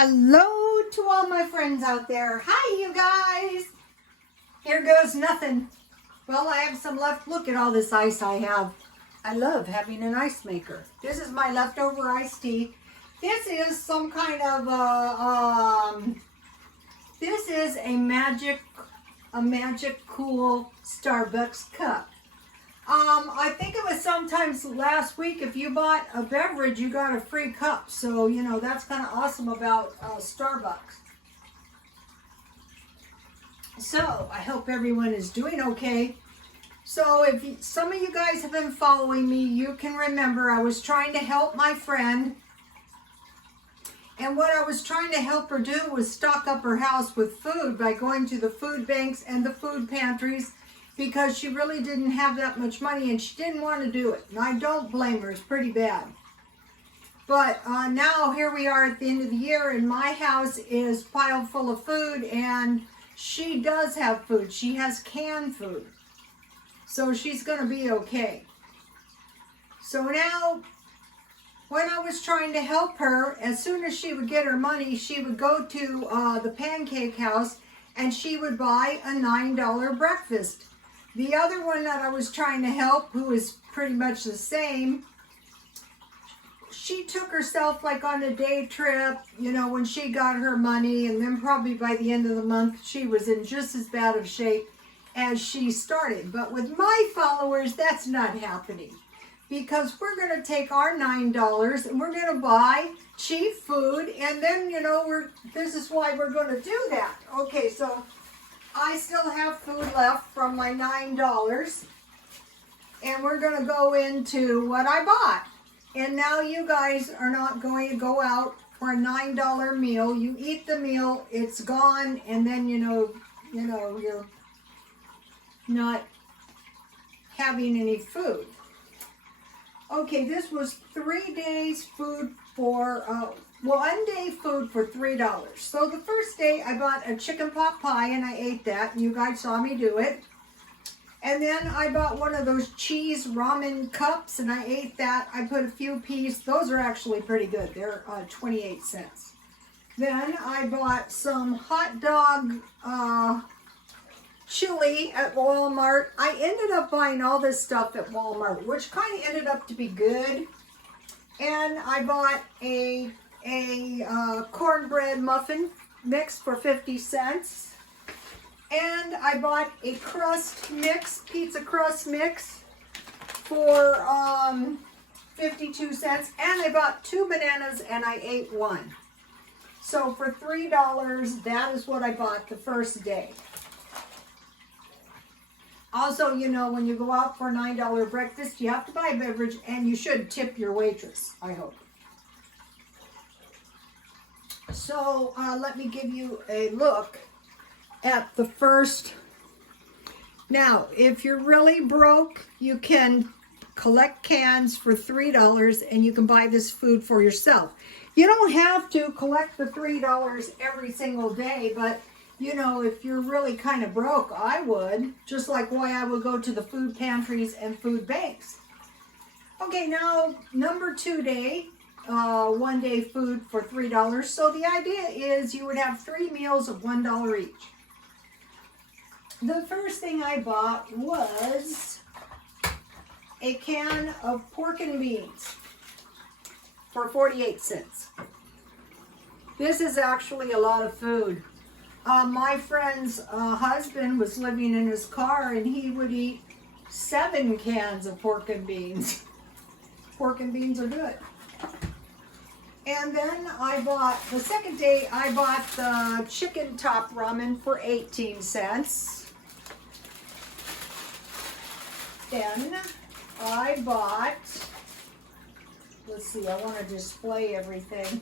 Hello to all my friends out there. Hi, you guys. Here goes nothing. Well, I have some left. Look at all this ice I have. I love having an ice maker. This is my leftover iced tea. This is some kind of this is a magic cool Starbucks cup. I think it was sometimes last week, if you bought a beverage, you got a free cup. So, you know, that's kind of awesome about Starbucks. So, I hope everyone is doing okay. So, if some of you guys have been following me, you can remember I was trying to help my friend. And what I was trying to help her do was stock up her house with food by going to the food banks and the food pantries, because she really didn't have that much money and she didn't want to do it. And I don't blame her, it's pretty bad. But now here we are at the end of the year and my house is piled full of food, and she does have food. She has canned food. So she's going to be okay. So now, when I was trying to help her, as soon as she would get her money, she would go to the pancake house and she would buy a $9 breakfast. The other one that I was trying to help, who is pretty much the same, she took herself like on a day trip, you know, when she got her money, and then probably by the end of the month, she was in just as bad of shape as she started. But with my followers, that's not happening, because we're going to take our $9 and we're going to buy cheap food, and then, you know, this is why we're going to do that. Okay, so I still have food left from my $9, and we're going to go into what I bought. And now you guys are not going to go out for a $9 meal. You eat the meal, it's gone, and then you know you're not having any food. Okay, this was 3 days food for 1 day food for $3. So the first day I bought a chicken pot pie and I ate that, and you guys saw me do it. And then I bought one of those cheese ramen cups and I ate that. I put a few peas. Those are actually pretty good. They're 28 cents. Then I bought some hot dog chili at Walmart. I ended up buying all this stuff at Walmart, which kind of ended up to be good. And I bought a cornbread muffin mix for 50 cents. And I bought a crust mix, pizza crust mix for 52 cents. And I bought 2 bananas and I ate one. So for $3, that is what I bought the first day. Also, you know, when you go out for a $9 breakfast, you have to buy a beverage, and you should tip your waitress, I hope. So let me give you a look at the first. Now, if you're really broke, you can collect cans for $3 and you can buy this food for yourself. You don't have to collect the $3 every single day, but you know, if you're really kind of broke, I would, just like why I would go to the food pantries and food banks. Okay, now number 2 day, 1 day food for $3. So the idea is you would have 3 meals of $1 each. The first thing I bought was a can of pork and beans for 48 cents. This is actually a lot of food. My friend's husband was living in his car and he would eat 7 cans of pork and beans. Pork and beans are good. And then I bought, the second day, I bought the chicken top ramen for 18 cents. Then I bought, let's see, I want to display everything.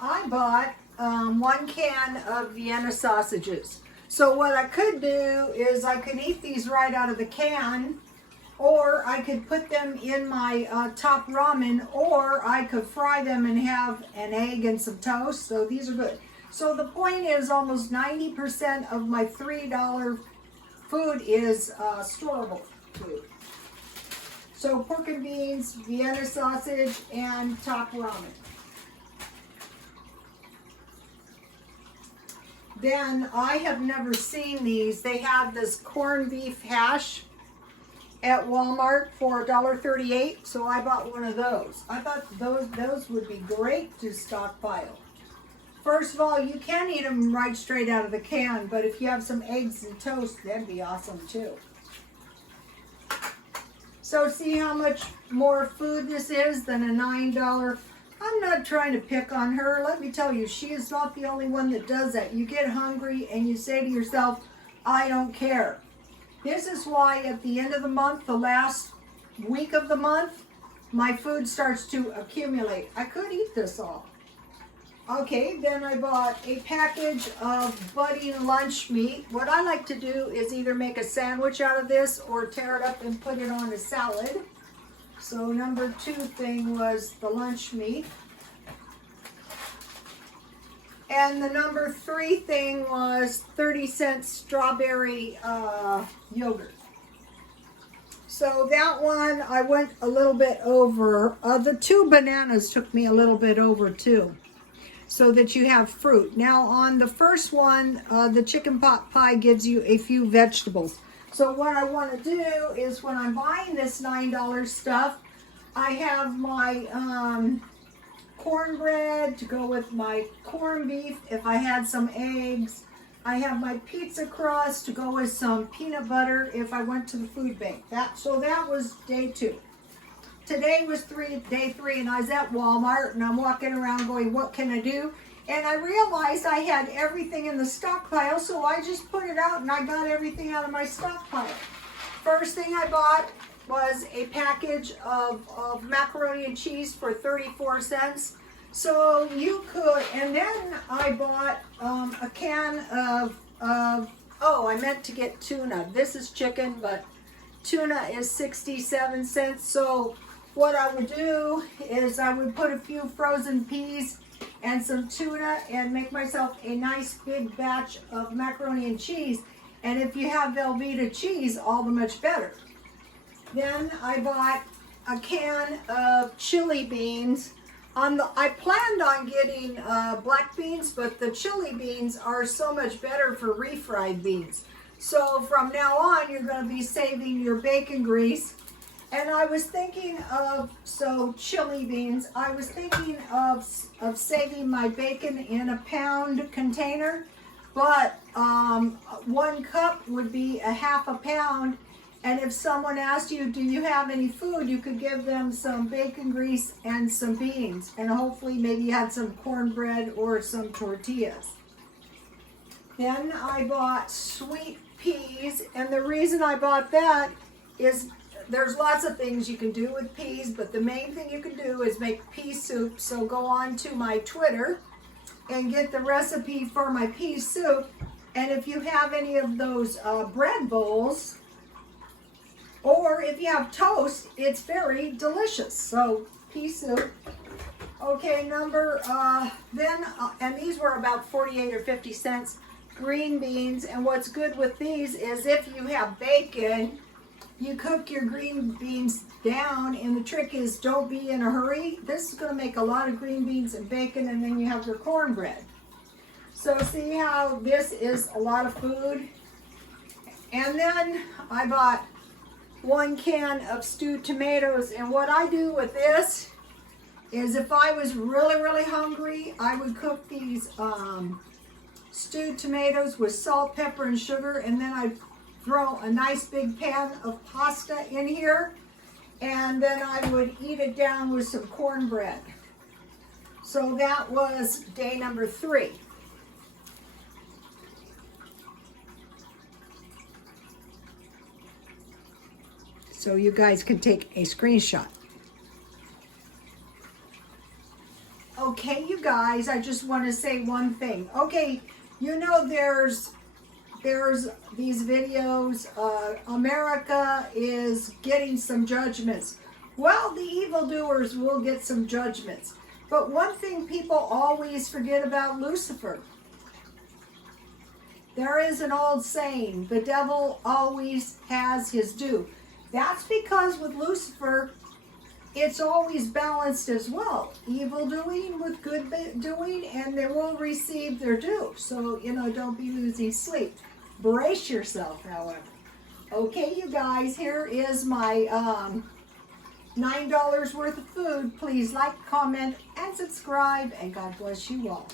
I bought 1 can of Vienna sausages. So what I could do is I could eat these right out of the can, or I could put them in my top ramen, or I could fry them and have an egg and some toast. So these are good. So the point is, almost 90% of my $3 food is storable food. So pork and beans, Vienna sausage, and top ramen. Then I have never seen these. They have this corned beef hash at Walmart for $1.38, so I bought one of those. I thought those would be great to stockpile. First of all, you can eat them right straight out of the can, but if you have some eggs and toast, that'd be awesome too. So see how much more food this is than a $9. I'm not trying to pick on her. Let me tell you, she is not the only one that does that. You get hungry and you say to yourself, I don't care. This is why at the end of the month, the last week of the month, my food starts to accumulate. I could eat this all. Okay, then I bought a package of budding lunch meat. What I like to do is either make a sandwich out of this or tear it up and put it on a salad. So number 2 thing was the lunch meat. And the number 3 thing was 30-cent strawberry yogurt. So that one I went a little bit over. The 2 bananas took me a little bit over too, so that you have fruit. Now on the first one, the chicken pot pie gives you a few vegetables. So what I want to do is when I'm buying this $9 stuff, I have my cornbread to go with my corned beef if I had some eggs. I have my pizza crust to go with some peanut butter if I went to the food bank. So that was day 2. Today was day 3, and I was at Walmart, and I'm walking around going, what can I do? And I realized I had everything in the stockpile, so I just put it out, and I got everything out of my stockpile. First thing I bought was a package of macaroni and cheese for 34 cents. So you could, and then I bought a can of, oh, I meant to get tuna. This is chicken, but tuna is 67 cents. So what I would do is I would put a few frozen peas and some tuna and make myself a nice big batch of macaroni and cheese. And if you have Velveeta cheese, all the much better. Then I bought a can of chili beans. I planned on getting black beans, but the chili beans are so much better for refried beans. So from now on, you're going to be saving your bacon grease. And I was thinking of, chili beans, I was thinking of saving my bacon in a pound container, but 1 cup would be a half a pound. And if someone asked you, do you have any food, you could give them some bacon grease and some beans. And hopefully maybe you had some cornbread or some tortillas. Then I bought sweet peas. And the reason I bought that is there's lots of things you can do with peas, but the main thing you can do is make pea soup. So go on to my Twitter and get the recipe for my pea soup. And if you have any of those bread bowls, or if you have toast, it's very delicious. So pea soup. Okay, and these were about 48 or 50 cents. Green beans, and what's good with these is if you have bacon, you cook your green beans down, and the trick is don't be in a hurry. This is going to make a lot of green beans and bacon, and then you have your cornbread. So see how this is a lot of food? And then I bought 1 can of stewed tomatoes, and what I do with this is if I was really, really hungry, I would cook these stewed tomatoes with salt, pepper, and sugar, and then I'd throw a nice big pan of pasta in here, and then I would eat it down with some cornbread. So that was day number 3. So you guys can take a screenshot. Okay, you guys, I just want to say one thing. Okay, you know there's these videos, America is getting some judgments. Well, the evildoers will get some judgments. But one thing people always forget about Lucifer. There is an old saying, the devil always has his due. That's because with Lucifer, it's always balanced as well. Evil doing with good doing, and they will receive their due. So, don't be losing sleep. Brace yourself, however. Okay, you guys, here is my $9 worth of food. Please like, comment, and subscribe, and God bless you all.